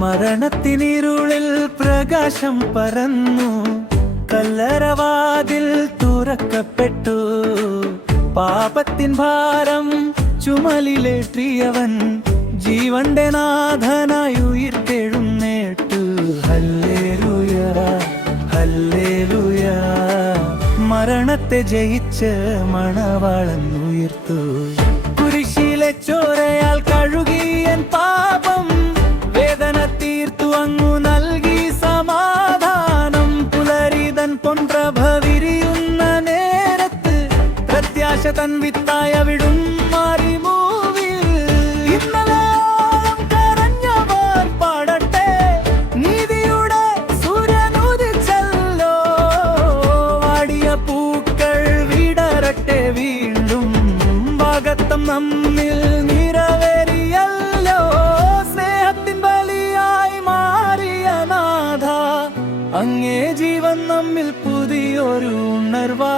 മരണത്തിനിരുളിൽ പ്രകാശം പരന്നു, കല്ലറവാതിൽ തുറക്കപ്പെട്ടു. പാപത്തിൻ ഭാരം ചുമലിലേറ്റിയവൻ ജീവന്റെ നാഥനായി ഉയിർത്തെഴുന്നേറ്റു. Hallelujah, hallelujah. മരണത്തെ ജയിച്ച് മണവാളൻ ഉയർത്തു. കുരിശിലെ ചോരയാൽ കഴുകിയൻ പാപം, വേദന തീർത്തു അങ്ങു നൽകി സമാധാനം. പുലരിതൻ പൊൻപ്രഭ വിരിയുന്ന നേരത്ത് പ്രത്യാശ തൻ വിത്തായ വിടും മറിമൂവിൽ. ഇന്നലെയോളം കരഞ്ഞവർ പാടട്ടെ, നീതിയുടെ സൂര്യൻ ഉദിച്ചല്ലോ. വാടിയ പൂക്കൾ വിടരട്ടെ വീണ്ടും, വാഗ്ദത്തം നമ്മിൽ നിറവേറിയല്ലോ. സ്നേഹത്തിൻ ബലിയായി മാറിയ നാഥ, അങ്ങേ ജീവൻ നമ്മിൽ പുതിയൊരു ഉണർവാ.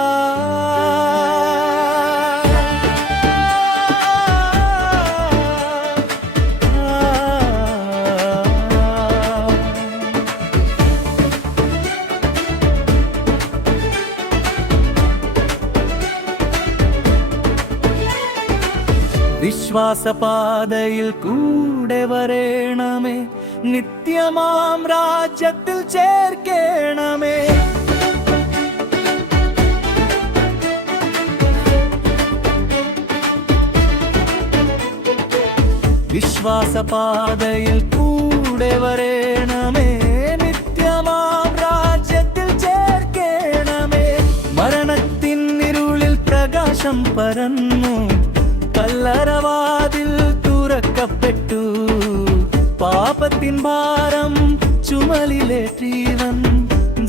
വിശ്വാസപാതയിൽ കൂടെ വരേണമേ, നിത്യമാം രാജ്യത്തിൽ ചേർക്കേണമേ. വിശ്വാസപാതയിൽ കൂടെ വരേണമേ, നിത്യമാം രാജ്യത്തിൽ ചേർക്കേണമേ. മരണത്തിൻ ഇരുളിൽ പ്രകാശം പരന്നു, കല്ലറവാതിൽ തുറക്കപ്പെട്ടു. പാപത്തിൻ ഭാരം ചുമലിലേറ്റിയവൻ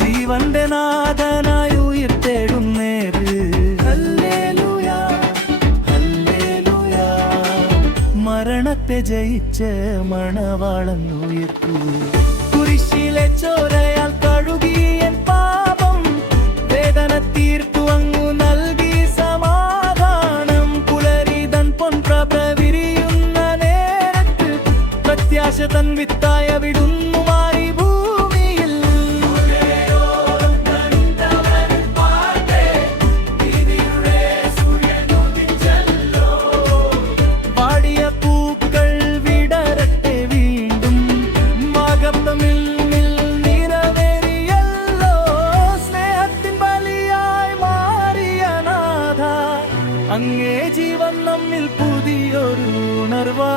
ജീവന്റെ നാഥനായി ഉയിർത്തെഴുന്നേറ്റ്. Hallelujah, hallelujah. മരണത്തെ ജയിച്ച് മണവാളൻ ഉയർത്തു. കുരിശിലെ ചോരയാൽ കഴുകിയൻ പാപം, വേദന തീർത്തു അങ്ങു നൽകി സമാധാനം. പുലരിതൻ പൊൻപ്രഭ വിരിയുന്ന നേരത്ത് പ്രത്യാശ തൻ വിത്തായ വിടുന്നു മാറി ഭൂമിയിൽ. പാടിയ പൂക്കൾ വിടരട്ടെ വീണ്ടും, വാഗ്ദത്തമിൽ നിറവേറിയല്ലോ. സ്നേഹത്തിൻ ബലിയായി മാറിയ നാഥ, അങ്ങേ ജീവൻ നമ്മിൽ പുതിയൊരു ഉണർവാ.